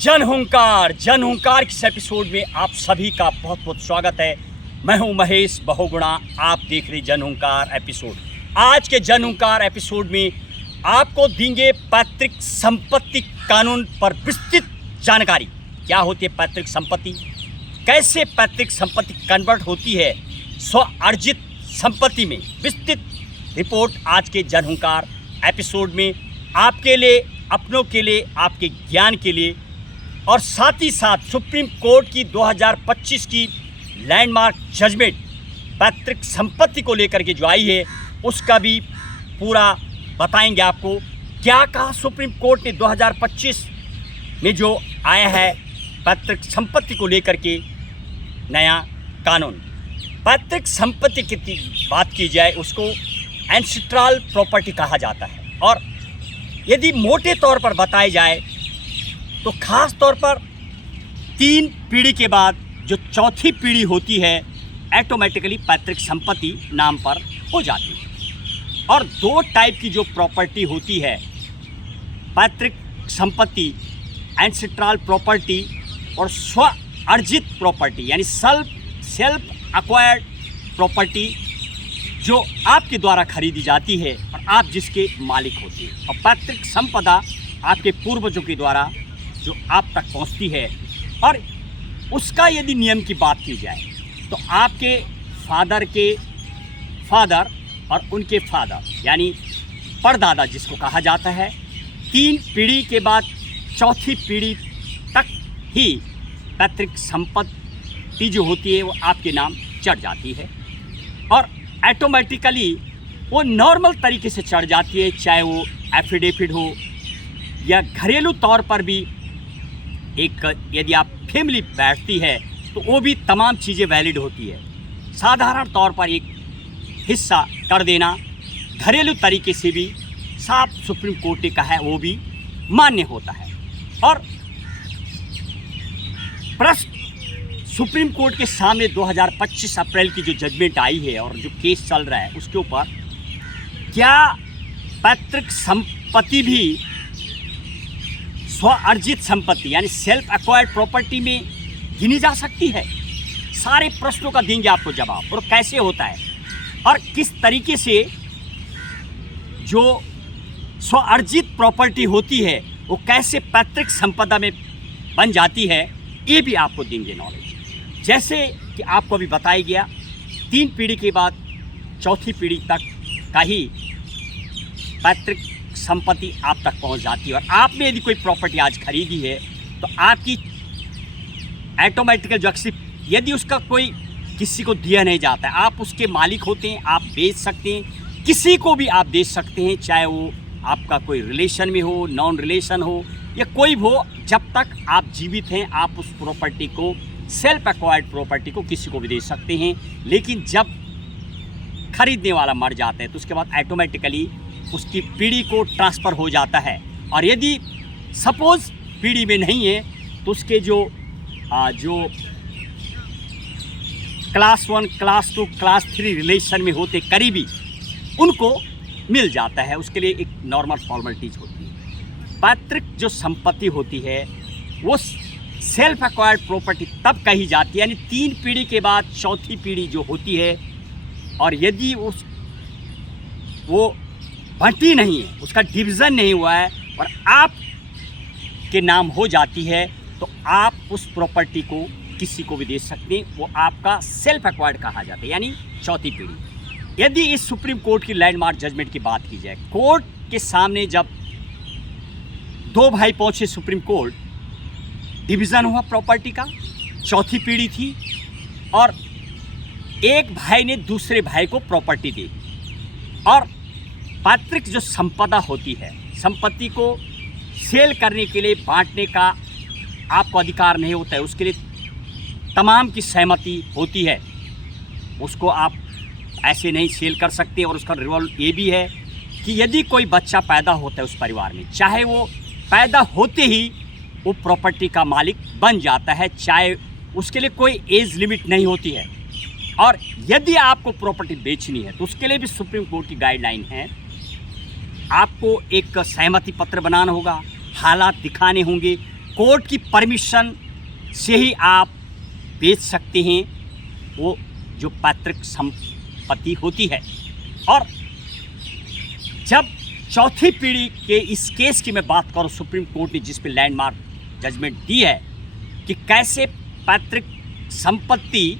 जनहुंकार के इस एपिसोड में आप सभी का बहुत बहुत स्वागत है। मैं हूं महेश बहुगुणा, आप देख रहे जनहुंकार एपिसोड। आज के जनहुंकार एपिसोड में आपको देंगे पैतृक संपत्ति कानून पर विस्तृत जानकारी। क्या होती है पैतृक संपत्ति, कैसे पैतृक संपत्ति कन्वर्ट होती है स्व अर्जित संपत्ति में, विस्तृत रिपोर्ट आज के जनहुंकार एपिसोड में आपके लिए, अपनों के लिए, आपके ज्ञान के लिए। और साथ ही साथ सुप्रीम कोर्ट की 2025 की लैंडमार्क जजमेंट पैतृक संपत्ति को लेकर के जो आई है उसका भी पूरा बताएंगे आपको। क्या कहा सुप्रीम कोर्ट ने 2025 में जो आया है पैतृक संपत्ति को लेकर के नया कानून। पैतृक संपत्ति की बात की जाए उसको एंसेस्ट्रल प्रॉपर्टी कहा जाता है, और यदि मोटे तौर पर बताया जाए तो खास तौर पर 3 पीढ़ी के बाद जो चौथी पीढ़ी होती है ऑटोमेटिकली पैतृक संपत्ति नाम पर हो जाती है। और 2 टाइप की जो प्रॉपर्टी होती है पैतृक संपत्ति, एंसेस्ट्रल प्रॉपर्टी और स्व अर्जित प्रॉपर्टी, यानी सेल्फ एक्वायर्ड प्रॉपर्टी जो आपके द्वारा खरीदी जाती है और आप जिसके मालिक होते हैं। और पैतृक संपदा आपके पूर्वजों के द्वारा जो आप तक पहुंचती है। और उसका यदि नियम की बात की जाए तो आपके फादर के फादर और उनके फादर यानी परदादा जिसको कहा जाता है, 3 पीढ़ी के बाद चौथी पीढ़ी तक ही पैतृक संपत्ति जो होती है वो आपके नाम चढ़ जाती है। और ऑटोमेटिकली वो नॉर्मल तरीके से चढ़ जाती है, चाहे वो एफिडेविट हो या घरेलू तौर पर भी एक यदि आप फैमिली बैठती है तो वो भी तमाम चीज़ें वैलिड होती है। साधारण तौर पर एक हिस्सा कर देना घरेलू तरीके से भी साफ सुप्रीम कोर्ट ने कहा है वो भी मान्य होता है। और प्रश्न सुप्रीम कोर्ट के सामने 2025 अप्रैल की जो जजमेंट आई है और जो केस चल रहा है उसके ऊपर, क्या पैतृक संपत्ति भी स्व अर्जित संपत्ति यानी सेल्फ एक्वायर्ड प्रॉपर्टी में गिनी जा सकती है? सारे प्रश्नों का देंगे आपको जवाब, और कैसे होता है और किस तरीके से जो स्व अर्जित प्रॉपर्टी होती है वो कैसे पैतृक संपदा में बन जाती है, ये भी आपको देंगे नॉलेज। जैसे कि आपको अभी बताया गया 3 पीढ़ी के बाद चौथी पीढ़ी तक का ही पैतृक संपत्ति आप तक पहुंच जाती है। और आपने यदि कोई प्रॉपर्टी आज खरीदी है तो आपकी ऑटोमेटिकल जो यदि उसका कोई किसी को दिया नहीं जाता है, आप उसके मालिक होते हैं, आप बेच सकते हैं, किसी को भी आप बेच सकते हैं, चाहे वो आपका कोई रिलेशन में हो, नॉन रिलेशन हो या कोई हो। जब तक आप जीवित हैं आप उस प्रॉपर्टी को, सेल्फ एक्वायर्ड प्रॉपर्टी को किसी को भी दे सकते हैं। लेकिन जब खरीदने वाला मर जाता है तो उसके बाद ऑटोमेटिकली उसकी पीढ़ी को ट्रांसफ़र हो जाता है। और यदि सपोज़ पीढ़ी में नहीं है तो उसके जो क्लास 1, क्लास 2, क्लास 3 रिलेशन में होते करीबी, उनको मिल जाता है। उसके लिए एक नॉर्मल फॉर्मेलिटीज़ होती है। पैतृक जो संपत्ति होती है वो सेल्फ एक्वायर्ड प्रॉपर्टी तब कही जाती है, यानी 3 पीढ़ी के बाद चौथी पीढ़ी जो होती है, और यदि वो बंटी नहीं है, उसका डिवीज़न नहीं हुआ है और आप के नाम हो जाती है, तो आप उस प्रॉपर्टी को किसी को भी दे सकते हैं। वो आपका सेल्फ एक्वायर्ड कहा जाता है, यानी चौथी पीढ़ी। यदि इस सुप्रीम कोर्ट की लैंडमार्क जजमेंट की बात की जाए, कोर्ट के सामने जब 2 भाई पहुंचे सुप्रीम कोर्ट, डिवीज़न हुआ प्रॉपर्टी का, चौथी पीढ़ी थी, और एक भाई ने दूसरे भाई को प्रॉपर्टी दी। और पैतृक जो संपदा होती है, संपत्ति को सेल करने के लिए, बांटने का आपको अधिकार नहीं होता है, उसके लिए तमाम की सहमति होती है। उसको आप ऐसे नहीं सेल कर सकते। और उसका रूल ये भी है कि यदि कोई बच्चा पैदा होता है उस परिवार में, चाहे वो पैदा होते ही वो प्रॉपर्टी का मालिक बन जाता है, चाहे उसके लिए कोई एज लिमिट नहीं होती है। और यदि आपको प्रॉपर्टी बेचनी है तो उसके लिए भी सुप्रीम कोर्ट की गाइडलाइन है, आपको एक सहमति पत्र बनाना होगा, हालात दिखाने होंगे, कोर्ट की परमिशन से ही आप बेच सकते हैं वो जो पैतृक संपत्ति होती है। और जब चौथी पीढ़ी के इस केस की मैं बात करूं, सुप्रीम कोर्ट ने जिस पे लैंडमार्क जजमेंट दी है कि कैसे पैतृक संपत्ति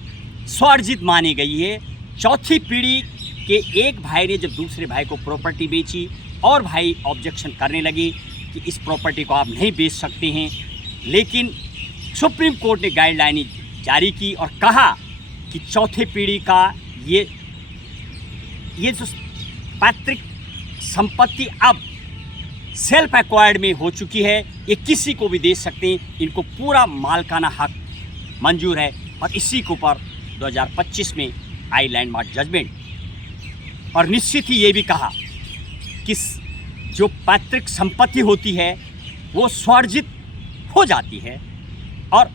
स्वार्जित मानी गई है। चौथी पीढ़ी के एक भाई ने जब दूसरे भाई को प्रॉपर्टी बेची और भाई ऑब्जेक्शन करने लगे कि इस प्रॉपर्टी को आप नहीं बेच सकते हैं, लेकिन सुप्रीम कोर्ट ने गाइडलाइन जारी की और कहा कि चौथे पीढ़ी का ये जो पैतृक संपत्ति अब सेल्फ एक्वायर्ड में हो चुकी है, ये किसी को भी दे सकते हैं, इनको पूरा मालकाना हक मंजूर है। और इसी के ऊपर 2025 में आई लैंडमार्क जजमेंट। और निश्चित ही ये भी कहा कि जो पैतृक संपत्ति होती है वो स्वार्जित हो जाती है और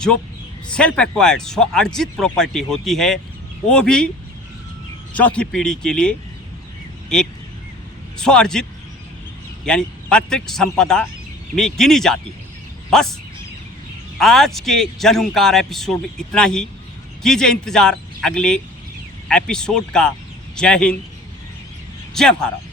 जो सेल्फ एक्वायर्ड स्वार्जित प्रॉपर्टी होती है वो भी चौथी पीढ़ी के लिए एक स्वार्जित यानी पैतृक संपदा में गिनी जाती है। बस आज के जनहुंकार एपिसोड में इतना ही। कीजिए इंतज़ार अगले एपिसोड का। जय हिंद, जय भारत।